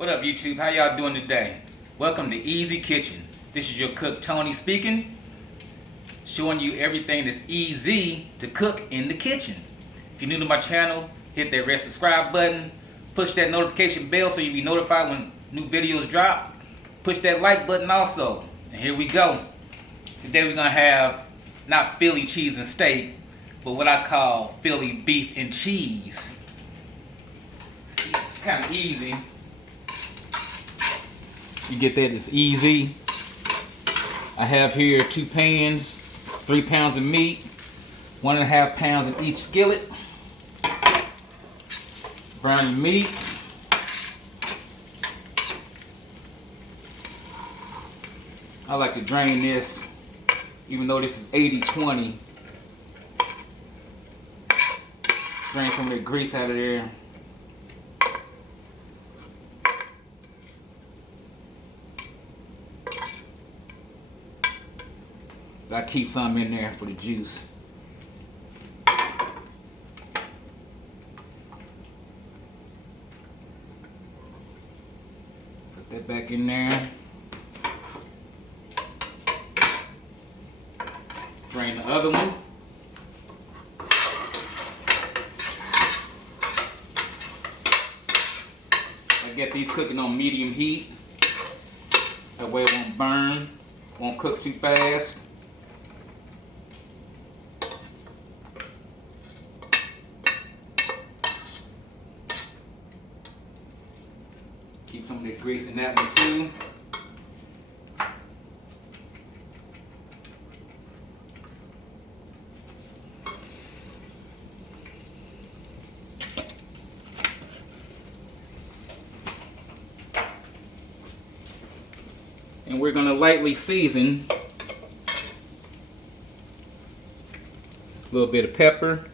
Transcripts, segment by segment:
What up, YouTube? How y'all doing today? Welcome to Easy Kitchen. This is your cook Tony speaking, showing you everything that's easy to cook in the kitchen. If you're new to my channel, hit that red subscribe button, push that notification bell so you'll be notified when new videos drop. Push that like button also. And here we go. Today we're gonna have not Philly cheese and steak, but what I call Philly beef and cheese. It's kind of easy. You get that, it's easy. I have here 2 pans, 3 pounds of meat, 1.5 pounds in each skillet. Brown the meat. I like to drain this, even though this is 80-20. Drain some of the grease out of there. I keep some in there for the juice. Put that back in there. Drain the other one. I get these cooking on medium heat. That way it won't burn, won't cook too fast. Keep some of the grease in that one too. And we're going to lightly season a little bit of pepper.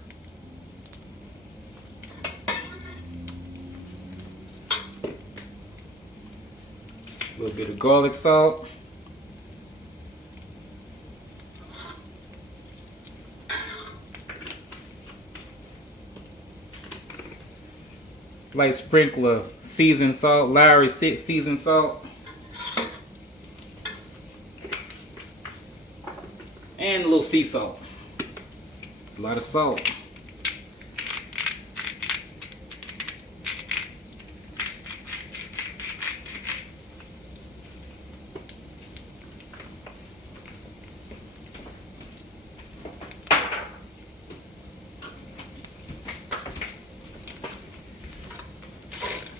A little bit of garlic salt. Light sprinkle of seasoned salt, Lowry seasoned salt. And a little sea salt. A lot of salt.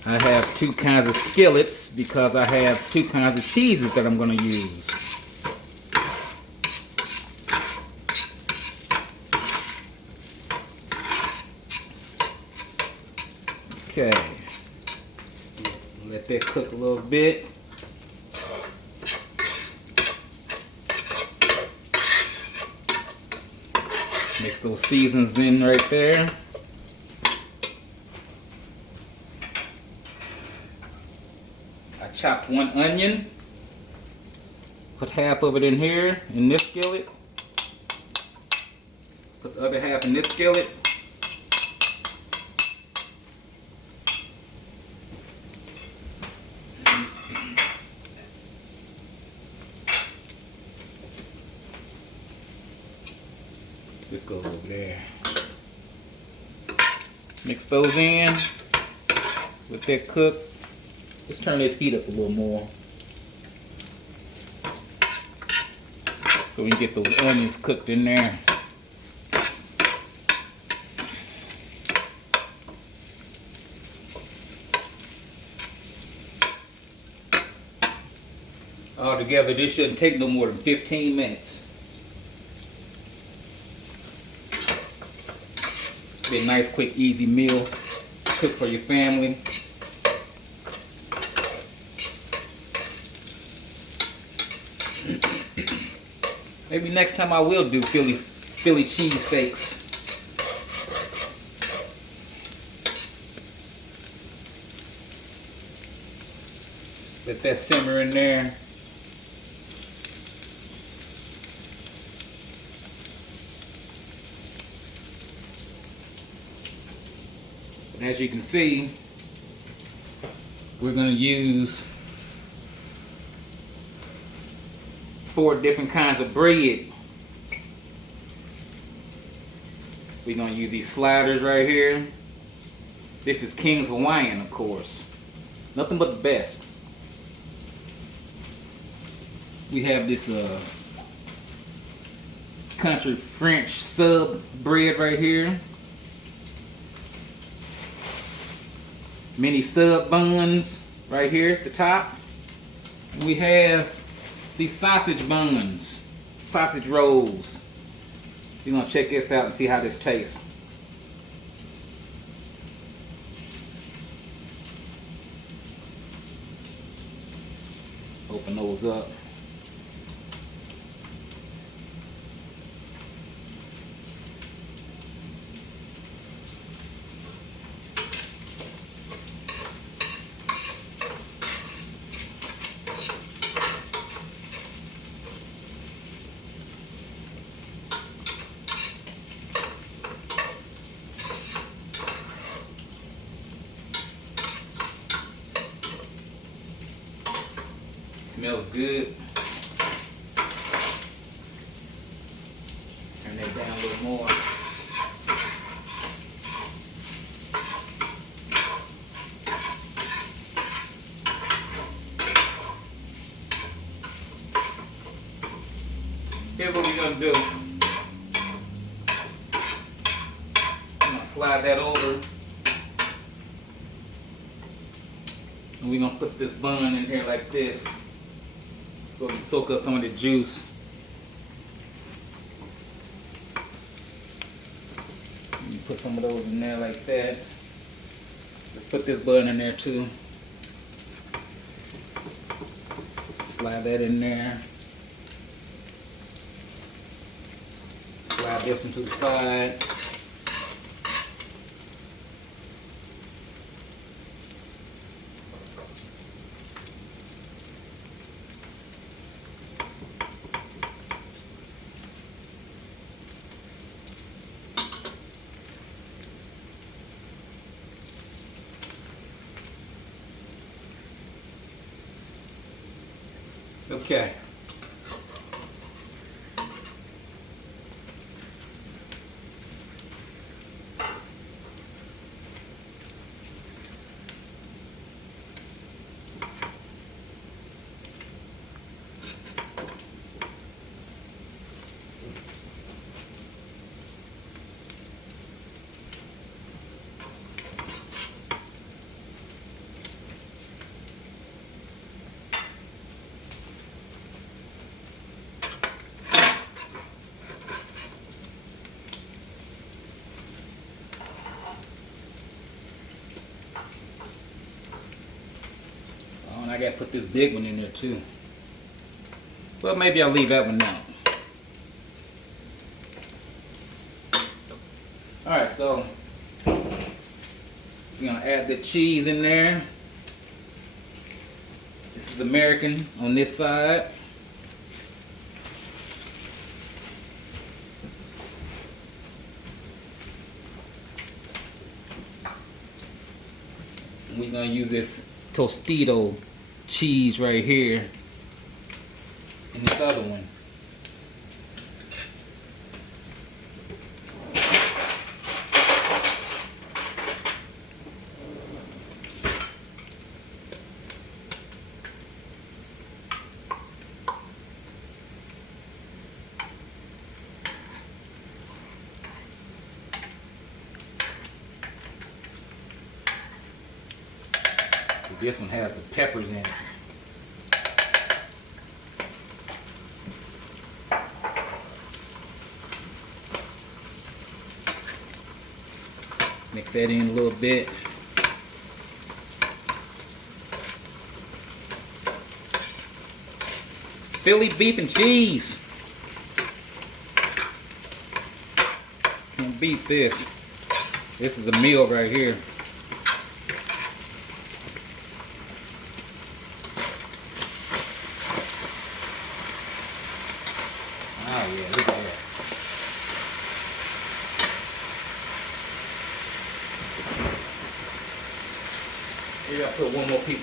I have 2 kinds of skillets because I have 2 kinds of cheeses that I'm going to use. Okay, let that cook a little bit. Mix those seasons in right there. I chopped 1 onion, put half of it in here, in this skillet. Put the other half in this skillet. This goes over there. Mix those in. Let that cook. Let's turn this heat up a little more so we can get those onions cooked in there. All together, this shouldn't take no more than 15 minutes. Be a nice, quick, easy meal. Cook for your family. Maybe next time I will do Philly cheese steaks. Let that simmer in there. As you can see, we're going to use 4 different kinds of bread. We're going to use these sliders right here. This is King's Hawaiian, of course. Nothing but the best. We have this country French sub bread right here. Mini sub buns right here at the top. And we have these sausage buns, sausage rolls. We're gonna check this out and see how this tastes. Open those up. Smells good. Turn that down a little more. Here's what we're gonna do. I'm gonna slide that over. And we're gonna put this bun in here like this, so we can soak up some of the juice. Put some of those in there like that. Let's put this bun in there too. Slide that in there. Slide this into the side. Okay. I gotta put this big one in there too. Well, maybe I'll leave that one out. Alright, so we're gonna add the cheese in there. This is American on this side. And we're gonna use this Tostito cheese right here and this other one. This one has the peppers in it. Mix that in a little bit. Philly beef and cheese. Can't beat this. This is a meal right here. Oh yeah, look at that. Maybe I'll put one more piece of